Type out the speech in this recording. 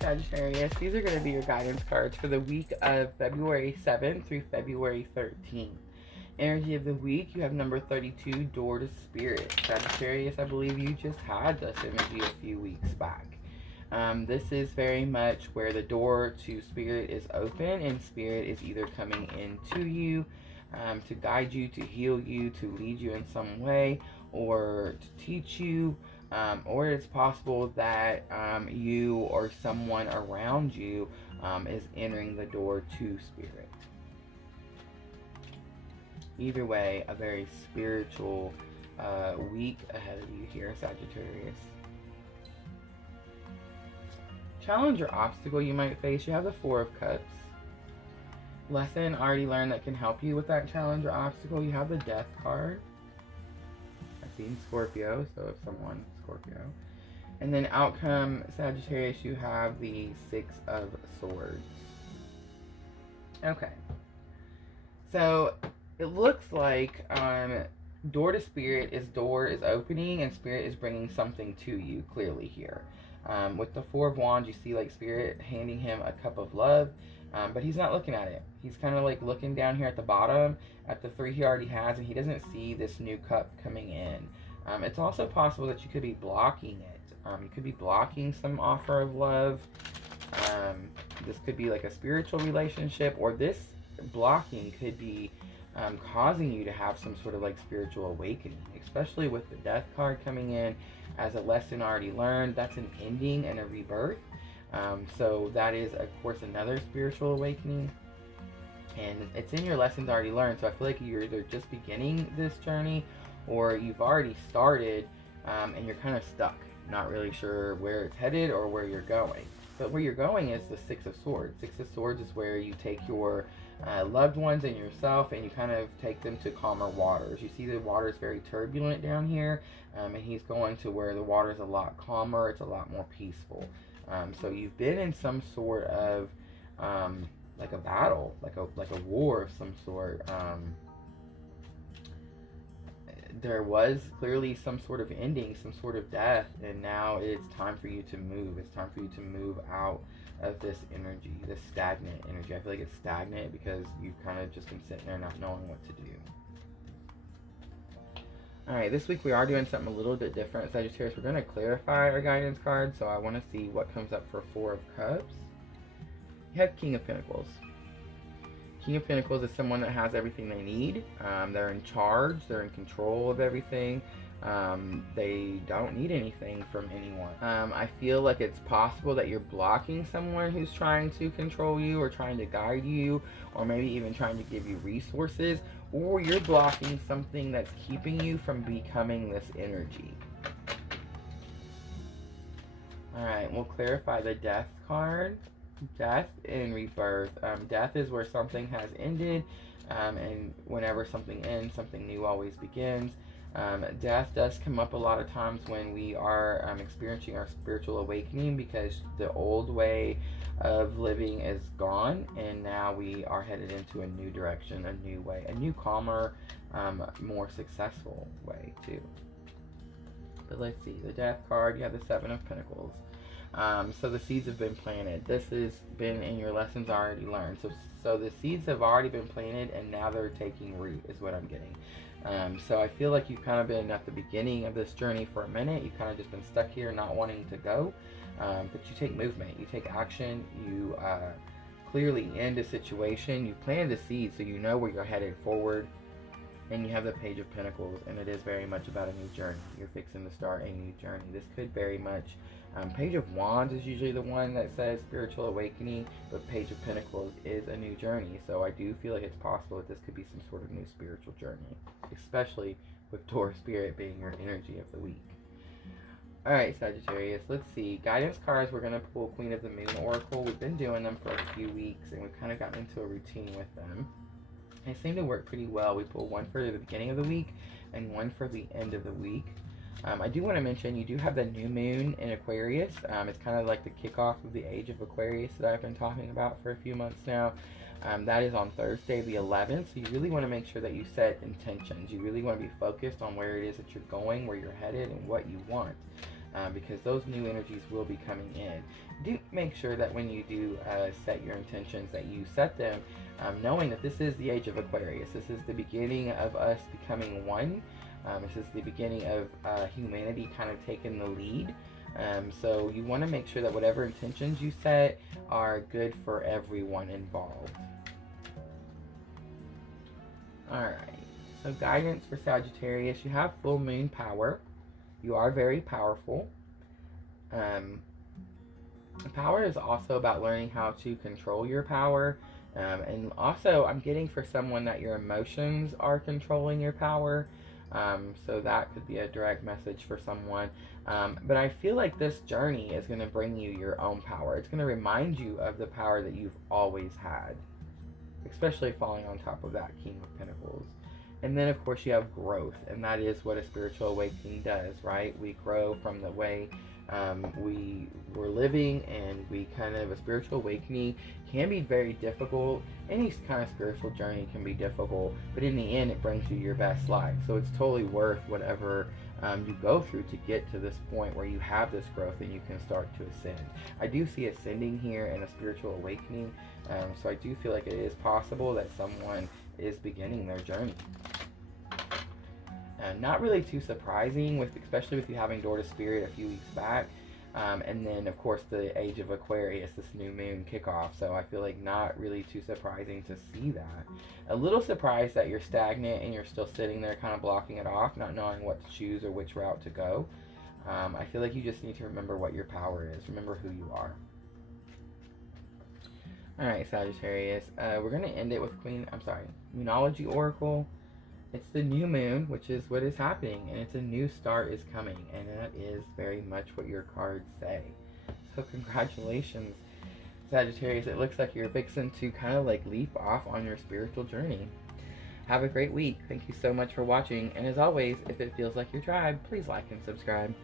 Sagittarius, these are going to be your guidance cards for the week of February 7th through February 13th. Energy of the week, you have number 32, Door to Spirit. Sagittarius, I believe you just had this energy a few weeks back. This is very much where the door to Spirit is open, and Spirit is either coming into you to guide you, to heal you, to lead you in some way, or to teach you. Or it's possible that you or someone around you is entering the door to Spirit. Either way, a very spiritual week ahead of you here, Sagittarius. Challenge or obstacle you might face. You have the Four of Cups. Lesson already learned that can help you with that challenge or obstacle. You have the Death card. I've seen Scorpio, so if someone Scorpio. And then outcome, Sagittarius, you have the Six of Swords. Okay. So it looks like door to Spirit is door is opening and Spirit is bringing something to you clearly here. With the Four of Wands, you see like Spirit handing him a cup of love, but he's not looking at it. He's kind of like looking down here at the bottom at the three he already has, and he doesn't see this new cup coming in. It's also possible that you could be blocking it. You could be blocking some offer of love. This could be like a spiritual relationship, or this blocking could be causing you to have some sort of like spiritual awakening, especially with the Death card coming in as a lesson already learned. That's an ending and a rebirth. So that is, of course, another spiritual awakening. And it's in your lessons already learned. So I feel like you're either just beginning this journey or you've already started and you're kind of stuck, not really sure where it's headed or where you're going. But where you're going is the Six of Swords. Six of Swords is where you take your loved ones and yourself and you kind of take them to calmer waters. You see the water is very turbulent down here, and he's going to where the water is a lot calmer, it's a lot more peaceful. So you've been in some sort of like a battle, like a war of some sort. There was clearly some sort of ending, some sort of death, and now it's time for you to move. It's time for you to move out of this energy, this stagnant energy. I feel like it's stagnant because you've kind of just been sitting there not knowing what to do. Alright, this week we are doing something a little bit different, Sagittarius. We're going to clarify our guidance card, so I want to see what comes up for Four of Cups. You have King of Pentacles. King of Pentacles is someone that has everything they need. They're in charge. They're in control of everything. They don't need anything from anyone. I feel like it's possible that you're blocking someone who's trying to control you or trying to guide you or maybe even trying to give you resources, or you're blocking something that's keeping you from becoming this energy. Alright, we'll clarify the Death card. Death and rebirth. Death is where something has ended, and whenever something ends, something new always begins. Death does come up a lot of times when we are experiencing our spiritual awakening, because the old way of living is gone and now we are headed into a new direction, a new way, a new calmer, more successful way too. But let's see, the Death card, you have the Seven of Pentacles. So the seeds have been planted. This has been in your lessons already learned. So the seeds have already been planted and now they're taking root is what I'm getting. So I feel like you've kind of been at the beginning of this journey for a minute. You've kind of just been stuck here not wanting to go. But you take movement, you take action, you clearly end a situation. You've planted the seeds so you know where you're headed forward. And you have the Page of Pentacles, and it is very much about a new journey. You're fixing to start a new journey. This could very much, Page of Wands is usually the one that says spiritual awakening, but Page of Pentacles is a new journey. So I do feel like it's possible that this could be some sort of new spiritual journey, especially with Taurus Spirit being your energy of the week. Alright, Sagittarius, let's see. Guidance cards, we're going to pull Queen of the Moon Oracle. We've been doing them for a few weeks, and we've kind of gotten into a routine with them. They seem to work pretty well. We pull one for the beginning of the week and one for the end of the week. I do want to mention you do have the new moon in Aquarius. It's kind of like the kickoff of the age of Aquarius that I've been talking about for a few months now. That is on Thursday the 11th. So you really want to make sure that you set intentions. You really want to be focused on where it is that you're going, where you're headed, and what you want. because those new energies will be coming in. Do make sure that when you do set your intentions, that you set them knowing that this is the age of Aquarius. This is the beginning of us becoming one. This is the beginning of humanity kind of taking the lead. So you want to make sure that whatever intentions you set are good for everyone involved. Alright, so guidance for Sagittarius. You have full moon power. You are very powerful. Power is also about learning how to control your power. And also, I'm getting for someone that your emotions are controlling your power. So that could be a direct message for someone. But I feel like this journey is going to bring you your own power. It's going to remind you of the power that you've always had, especially falling on top of that King of Pentacles. And then, of course, you have growth, and that is what a spiritual awakening does, right? We grow from the way we were living, and a spiritual awakening can be very difficult. Any kind of spiritual journey can be difficult, but in the end, it brings you your best life. So it's totally worth whatever you go through to get to this point where you have this growth and you can start to ascend. I do see ascending here and a spiritual awakening, so I do feel like it is possible that someone is beginning their journey. Not really too surprising, especially with you having Door to Spirit a few weeks back. And then, of course, the age of Aquarius, this new moon kickoff. So I feel like not really too surprising to see that. A little surprised that you're stagnant and you're still sitting there kind of blocking it off, not knowing what to choose or which route to go. I feel like you just need to remember what your power is. Remember who you are. Alright, Sagittarius. We're going to end it with Moonology Oracle. It's the new moon, which is what is happening, and it's a new start is coming, and that is very much what your cards say. So congratulations, Sagittarius. It looks like you're fixing to kind of like leap off on your spiritual journey. Have a great week. Thank you so much for watching, and as always, if it feels like your tribe, please like and subscribe.